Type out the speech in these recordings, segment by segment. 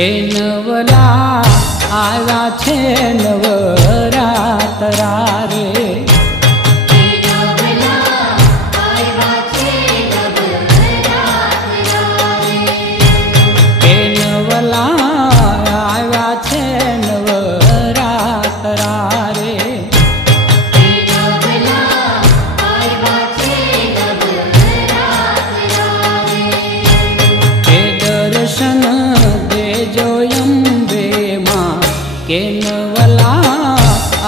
કે નવલા આવ્યા છે નવરાતરા રે, કે નવલા આવ્યા છે નવરાતરા રે, કે દર્શન દેજો અંબે માં, કે નવલા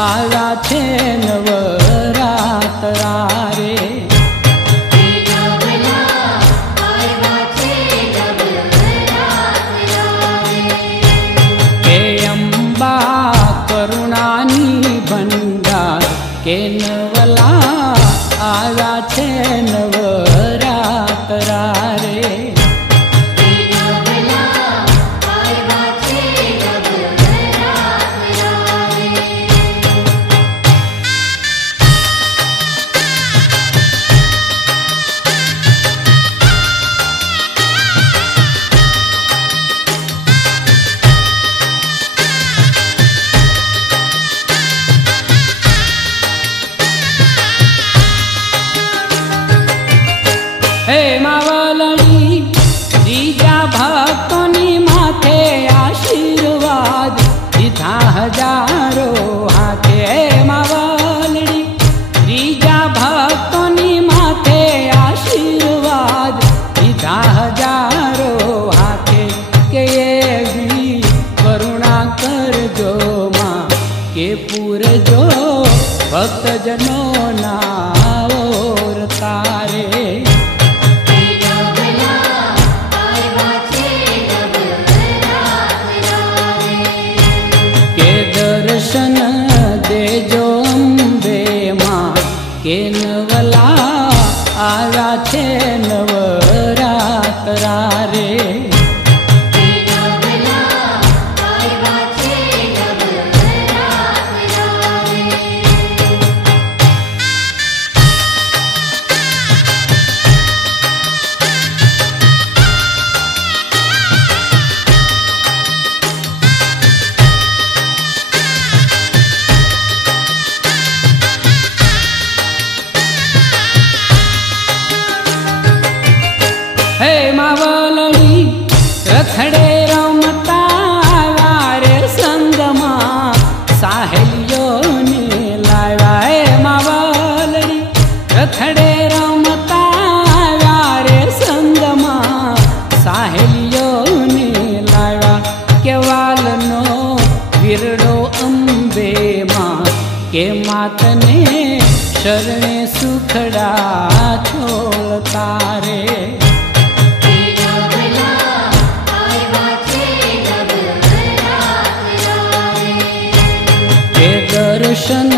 આવ્યા છે નવરાતરા રે, કે અંબા કરુણાની ભંડાર, કે નવલા આવ્યા છે નવરાતરા રે, હે માવલણી ત્રીજા ભક્તોની માથે આશીર્વાદ દીધા હજારો હાથે, હે માવલણી ત્રીજા ભક્તોની માથે આશીર્વાદ દીધા હજારો હાથે, કે એવી કરુણા કરજો માં, કે પૂરજો ભક્તજનો ના ઓર તારે, દર્શન દેજો અંબે માં, કે નવલા આવ્યા છે નવરાતરા રે, હે માવલણી રખડે રમતા વારે સંગમાં સાહેલીઓને લાવ્યા, હે માવલણી રખડે રમતા વારે સંગમાં સાહેલીઓને લાવ્યા, કે વાલનો વીરડો અંબે માં, કે માતને શરણે સુખડા છોડતા રે, કે દર્શન